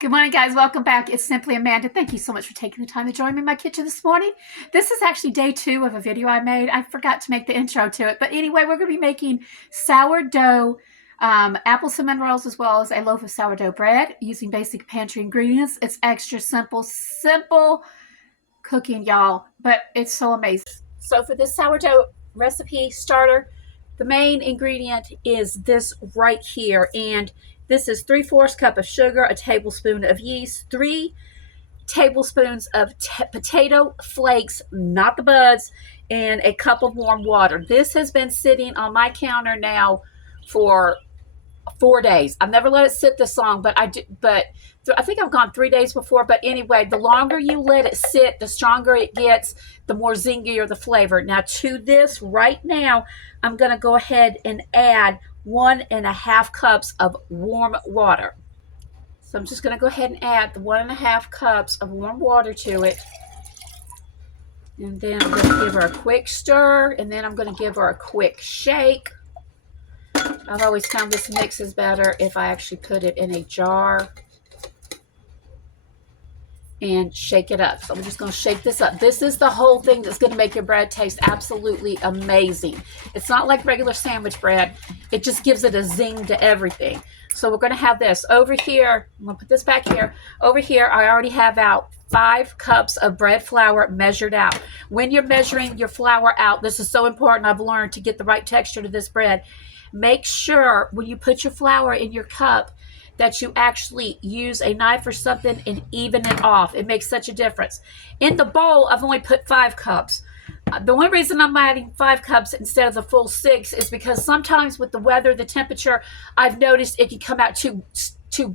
Good morning, guys. Welcome back. It's Simply Amanda. Thank you so much for taking the time to join me in my kitchen this morning. This is actually day 2 of a video I made. I forgot to make the intro to it. But anyway, we're going to be making sourdough apple cinnamon rolls as well as a loaf of sourdough bread using basic pantry ingredients. It's extra simple cooking, y'all, but it's so amazing. So for this sourdough recipe starter, the main ingredient is this right here, and this is 3/4 cup of sugar, a tablespoon of yeast, 3 tablespoons of potato flakes, not the buds, and a cup of warm water. This has been sitting on my counter now for 4 days. I've never let it sit this long, but I think I've gone 3 days before. But anyway, the longer you let it sit, the stronger it gets, the more zingier the flavor. Now to this right now, I'm going to go ahead and add 1.5 cups of warm water. So I'm just going to go ahead and add the 1.5 cups of warm water to it. And then I'm going to give her a quick stir, and then I'm going to give her a quick shake. I've always found this mix is better if I actually put it in a jar and shake it up. So I'm just going to shake this up. This is the whole thing that's going to make your bread taste absolutely amazing. It's not like regular sandwich bread. It just gives it a zing to everything. So we're going to have this over here. I'm going to put this back here. Over here, I already have out 5 cups of bread flour measured out. When you're measuring your flour out, this is so important. I've learned to get the right texture to this bread. Make sure when you put your flour in your cup that you actually use a knife or something and even it off. It makes such a difference. In the bowl, I've only put 5 cups. The only reason I'm adding 5 cups instead of the full 6 is because sometimes with the weather, the temperature, I've noticed it can come out too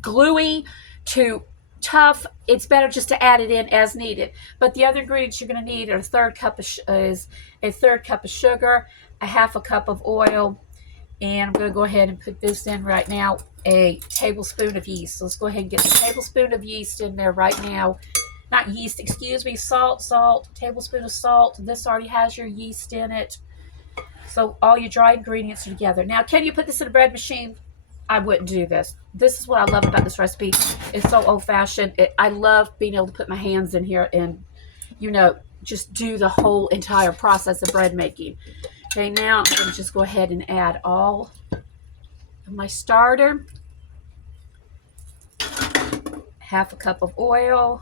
gluey, too tough. It's better just to add it in as needed. But the other ingredients you're going to need are a third cup of sugar, a 1/2 cup of oil, and I'm going to go ahead and put this in right now, a tablespoon of yeast. So let's go ahead and get the tablespoon of yeast in there right now. Not yeast, excuse me, salt, tablespoon of salt. This already has your yeast in it. So all your dry ingredients are together. Now, can you put this in a bread machine? I wouldn't do this. This is what I love about this recipe. It's so old-fashioned. I love being able to put my hands in here and, just do the whole entire process of bread making. Okay, now I'm going to just go ahead and add all of my starter. 1/2 cup of oil.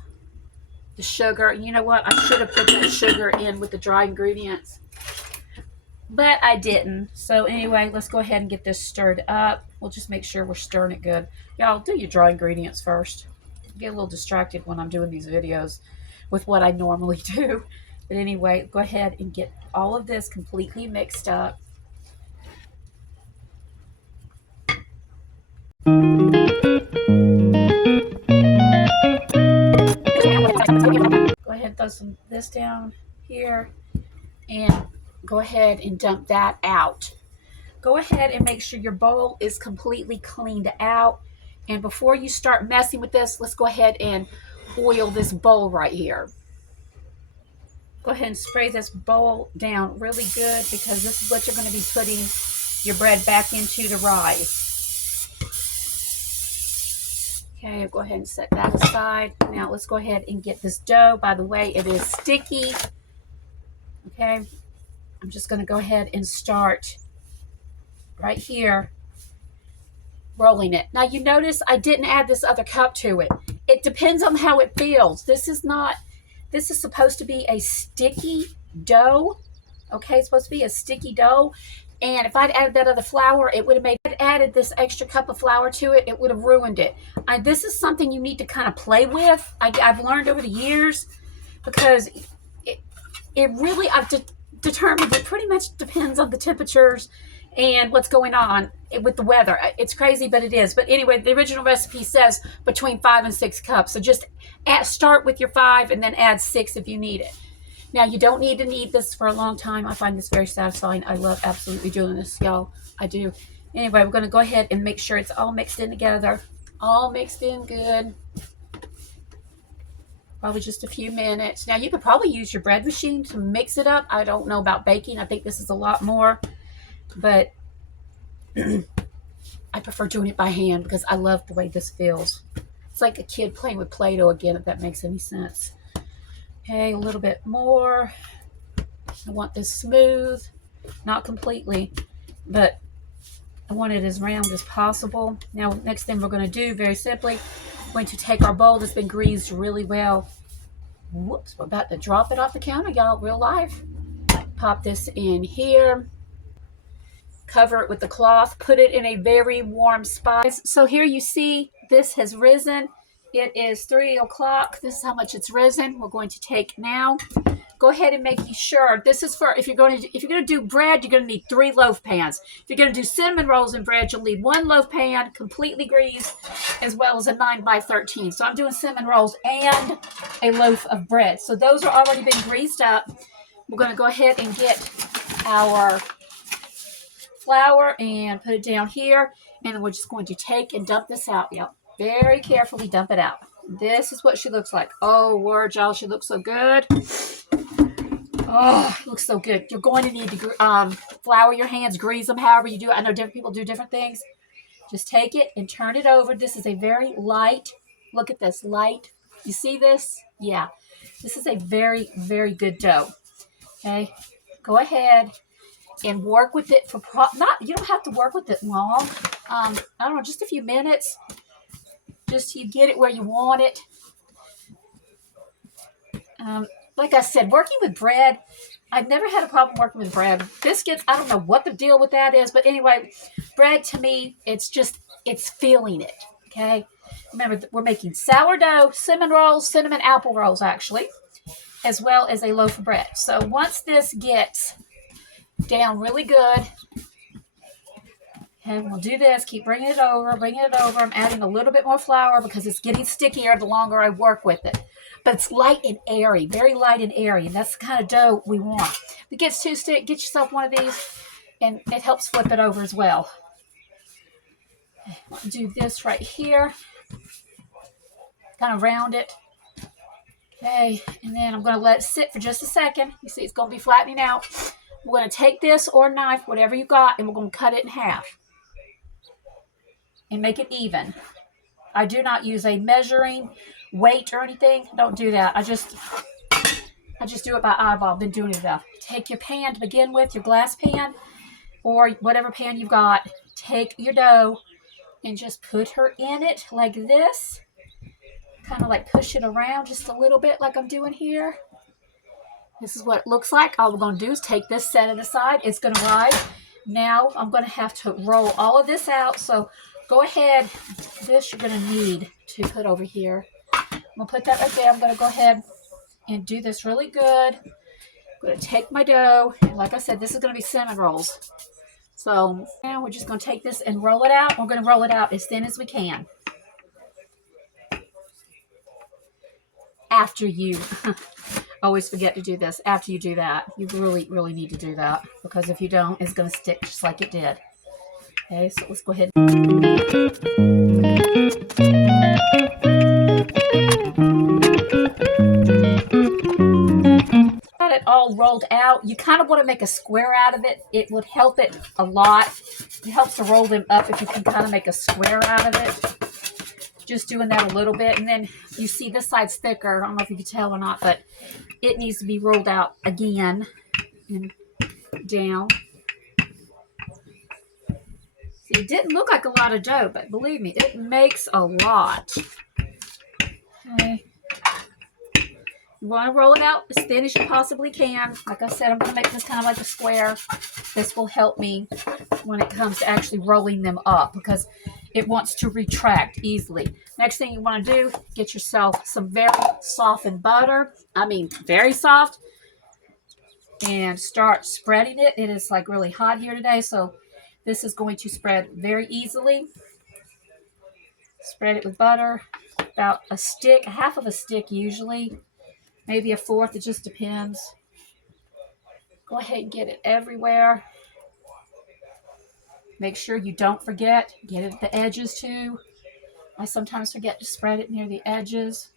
The sugar. You know what? I should have put that sugar in with the dry ingredients, but I didn't. So anyway, let's go ahead and get this stirred up. We'll just make sure we're stirring it good. Y'all, do your dry ingredients first. I get a little distracted when I'm doing these videos with what I normally do. But anyway, go ahead and get all of this completely mixed up. Go ahead and throw some of this down here and go ahead and dump that out. Go ahead and make sure your bowl is completely cleaned out. And before you start messing with this, let's go ahead and oil this bowl right here. Go ahead and spray this bowl down really good because this is what you're going to be putting your bread back into to rise. Okay, go ahead and set that aside. Now let's go ahead and get this dough. By the way, it is sticky. Okay, I'm just going to go ahead and start right here rolling it. Now you notice I didn't add this other cup to it. It depends on how it feels. This is supposed to be a sticky dough. Okay, it's supposed to be a sticky dough. And if I'd added that other flour, it would have made it. Added this extra cup of flour to it, it would have ruined it. This is something you need to kind of play with. I've learned over the years because I've determined it pretty much depends on the temperatures and what's going on with the weather. It's crazy, but it is. But anyway, the original recipe says between 5 and 6 cups. So just start with your 5 and then add 6 if you need it. Now, you don't need to knead this for a long time. I find this very satisfying. I love absolutely doing this, y'all. I do. Anyway, we're going to go ahead and make sure it's all mixed in together. All mixed in good. Probably just a few minutes. Now, you could probably use your bread machine to mix it up. I don't know about baking. I think this is a lot more. But I prefer doing it by hand because I love the way this feels. It's like a kid playing with Play-Doh again, if that makes any sense. Okay, a little bit more. I want this smooth, not completely, but I want it as round as possible. Now, next thing we're going to do, very simply, we're going to take our bowl that's been greased really well. Whoops, we're about to drop it off the counter, y'all, real life. Pop this in here. Cover it with the cloth. Put it in a very warm spot. So here you see this has risen. It is 3 o'clock. This is how much it's risen. We're going to take now. Go ahead and make sure this is for if you're going to do bread, you're going to need 3 loaf pans. If you're going to do cinnamon rolls and bread, you'll need 1 loaf pan, completely greased, as well as a 9x13. So I'm doing cinnamon rolls and a loaf of bread. So those are already been greased up. We're going to go ahead and get our flour and put it down here, and we're just going to take and dump this out, y'all. Very carefully dump it out. This is what she looks like. Oh, word, y'all, she looks so good. Oh, it looks so good. You're going to need to flour your hands, grease them, however you do it. I know different people do different things. Just take it and turn it over. This is a very light, look at this, light. You see this? Yeah. This is a very, very good dough. Okay. Go ahead and work with it for, you don't have to work with it long. I don't know, just a few minutes. Just you get it where you want it. Like I said, working with bread, I've never had a problem working with bread. Biscuits, I don't know what the deal with that is, but anyway, bread to me, it's feeling it, okay? Remember, we're making sourdough, cinnamon apple rolls, actually, as well as a loaf of bread. So once this gets down really good, and we'll do this, keep bringing it over. I'm adding a little bit more flour because it's getting stickier the longer I work with it. But it's light and airy, very light and airy, and that's the kind of dough we want. If it gets too stiff, get yourself one of these, and it helps flip it over as well. I'll do this right here, kind of round it. Okay, and then I'm going to let it sit for just a second. You see it's going to be flattening out. We're going to take this or a knife, whatever you got, and we're going to cut it in half and make it even. I do not use a measuring weight or anything. Don't do that. I just do it by eyeball. Been doing it enough. Take your pan to begin with, your glass pan, or whatever pan you've got. Take your dough and just put her in it like this. Kind of like push it around just a little bit like I'm doing here. This is what it looks like. All we're going to do is take this, set it aside. It's going to rise. Now I'm going to have to roll all of this out. So go ahead. This you're going to need to put over here. I'm going to put that right there. I'm going to go ahead and do this really good. I'm going to take my dough. And like I said, this is going to be cinnamon rolls. So now we're just going to take this and roll it out. We're going to roll it out as thin as we can. After you always forget to do this. After you do that, you really, really need to do that. Because if you don't, it's going to stick just like it did. Okay, so let's go ahead. Got it all rolled out. You kind of want to make a square out of it. It would help it a lot. It helps to roll them up if you can kind of make a square out of it. Just doing that a little bit. And then you see this side's thicker. I don't know if you can tell or not, but it needs to be rolled out again and down. See, it didn't look like a lot of dough, but believe me, it makes a lot. Okay. You want to roll it out as thin as you possibly can. Like I said, I'm going to make this kind of like a square. This will help me when it comes to actually rolling them up because it wants to retract easily. Next thing you want to do, get yourself some very softened butter. I mean, very soft. And start spreading it. It is like really hot here today, so this is going to spread very easily. Spread it with butter. About a stick, half of a stick usually. Maybe a fourth, it just depends. Go ahead and get it everywhere. Make sure you don't forget. Get it at the edges too. I sometimes forget to spread it near the edges.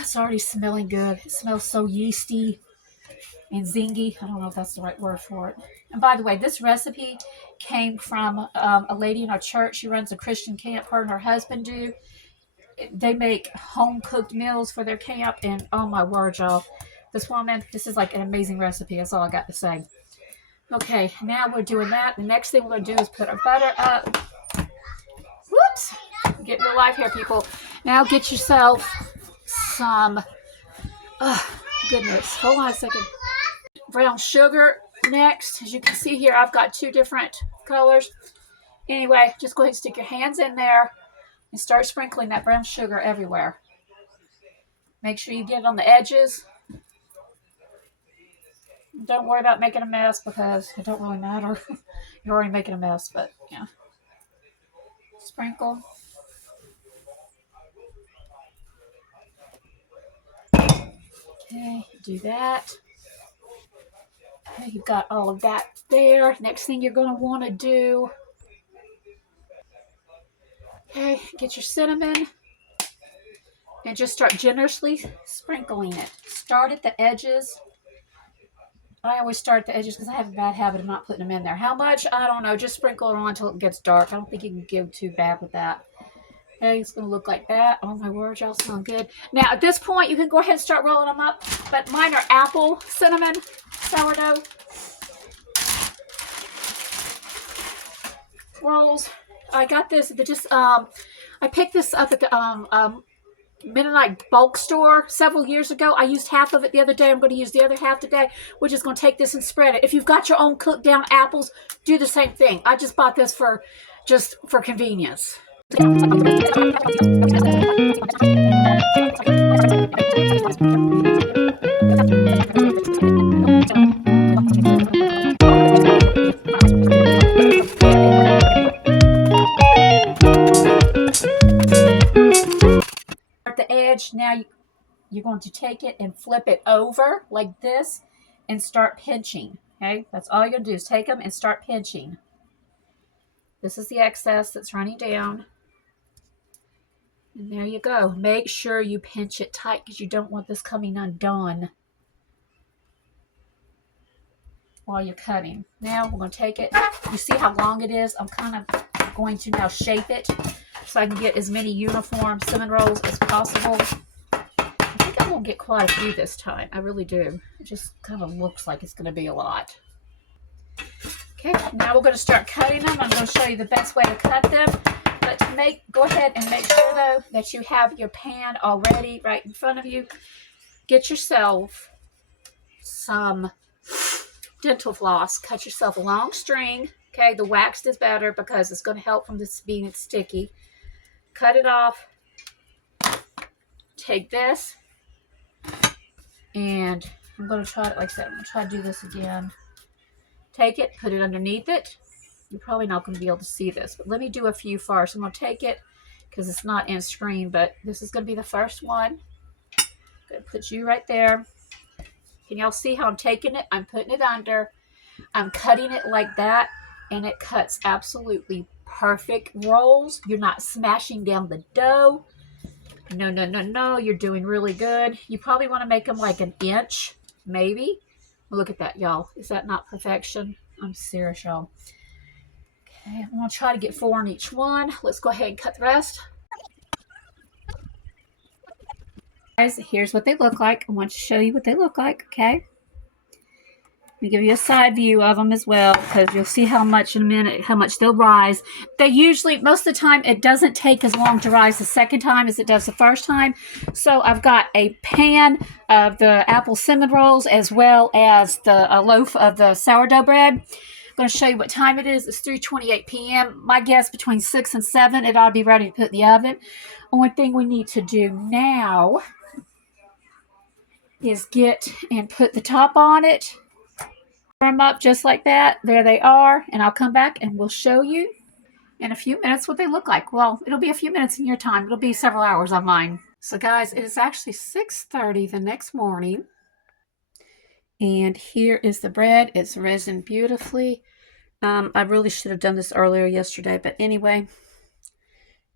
It's already smelling good. It smells so yeasty and zingy. I don't know if that's the right word for it. And by the way, this recipe came from a lady in our church. She runs a Christian camp. Her and her husband do. They make home cooked meals for their camp, and oh my word, y'all, this woman, this is like an amazing recipe. That's all I got to say. Okay, now we're doing that. The next thing we're going to do is put our butter up. Whoops! Get real life here, people. Now get yourself some, goodness, hold on a second. Brown sugar next. As you can see here, I've got 2 different colors. Anyway, just go ahead and stick your hands in there and start sprinkling that brown sugar everywhere. Make sure you get it on the edges. Don't worry about making a mess because it don't really matter. You're already making a mess, but yeah. Sprinkle. Okay, do that. Okay, you've got all of that there. Next thing you're going to want to do, okay, get your cinnamon and just start generously sprinkling it. Start at the edges. I always start at the edges because I have a bad habit of not putting them in there. How much? I don't know. Just sprinkle it on until it gets dark. I don't think you can go too bad with that. Okay, it's going to look like that. Oh my word, y'all sound good. Now, at this point, you can go ahead and start rolling them up. But mine are apple cinnamon sourdough rolls. I got this. I picked this up at the Mennonite bulk store several years ago. I used half of it the other day. I'm going to use the other half today. We're just going to take this and spread it. If you've got your own cooked down apples, do the same thing. I just bought this for convenience. At the edge, now you're going to take it and flip it over like this and start pinching. Okay, that's all you're going to do is take them and start pinching. This is the excess that's running down. And there you go. Make sure you pinch it tight because you don't want this coming undone while you're cutting. Now we're going to take it. You see how long it is? I'm kind of going to now shape it so I can get as many uniform cinnamon rolls as possible. I think I'm going to get quite a few this time. I really do. It just kind of looks like it's going to be a lot. Okay, now we're going to start cutting them. I'm going to show you the best way to cut them. But go ahead and make sure, though, that you have your pan already right in front of you. Get yourself some dental floss. Cut yourself a long string. Okay, the waxed is better because it's going to help from this being sticky. Cut it off. Take this. And I'm going to try it, like I said, I'm going to try to do this again. Take it, put it underneath it. You're probably not going to be able to see this, but let me do a few first. I'm going to take it because it's not in screen, but this is going to be the first one. I'm going to put you right there. Can y'all see how I'm taking it? I'm putting it under. I'm cutting it like that, and it cuts absolutely perfect rolls. You're not smashing down the dough. No, no, no, no. You're doing really good. You probably want to make them like an inch, maybe. Look at that, y'all. Is that not perfection? I'm serious, y'all. Okay, I'm going to try to get 4 on each one. Let's go ahead and cut the rest. Guys, here's what they look like. I want to show you what they look like, okay? Let me give you a side view of them as well because you'll see how much in a minute, how much they'll rise. They usually, most of the time, it doesn't take as long to rise the second time as it does the first time. So I've got a pan of the apple cinnamon rolls as well as a loaf of the sourdough bread. I'm going to show you what time it is. It's 3:28 p.m. My guess between 6 and 7, it ought to be ready to put in the oven. Only thing we need to do now is get and put the top on it. Them up just like that. There they are. And I'll come back and we'll show you in a few minutes what they look like. Well, it'll be a few minutes in your time. It'll be several hours on mine. So guys, it is actually 6:30 the next morning. And here is the bread. It's risen beautifully. I really should have done this earlier yesterday, but anyway,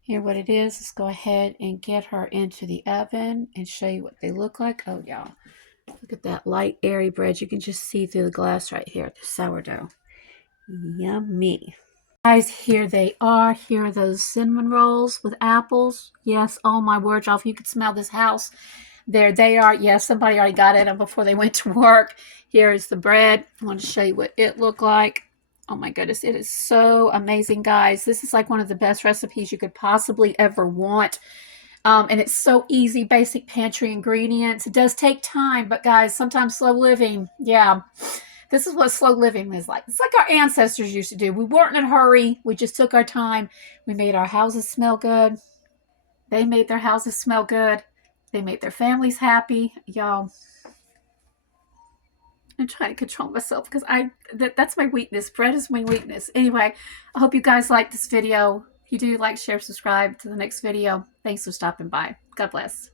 here what it is. Let's go ahead and get her into the oven and show you what they look like. Oh, y'all, look at that light, airy bread. You can just see through the glass right here, the sourdough. Yummy. Guys, here they are. Here are those cinnamon rolls with apples. Yes, oh my word, y'all, if you could smell this house. There they are. Yes, somebody already got at them before they went to work. Here is the bread. I want to show you what it looked like. Oh my goodness, it is so amazing, guys. This is like one of the best recipes you could possibly ever want. And it's so easy, basic pantry ingredients. It does take time, but guys, sometimes slow living, yeah. This is what slow living is like. It's like our ancestors used to do. We weren't in a hurry. We just took our time. We made our houses smell good. They made their houses smell good. They made their families happy. Y'all, I'm trying to control myself because that's my weakness. Bread is my weakness. Anyway, I hope you guys like this video. If you do, like, share, subscribe to the next video. Thanks for stopping by. God bless.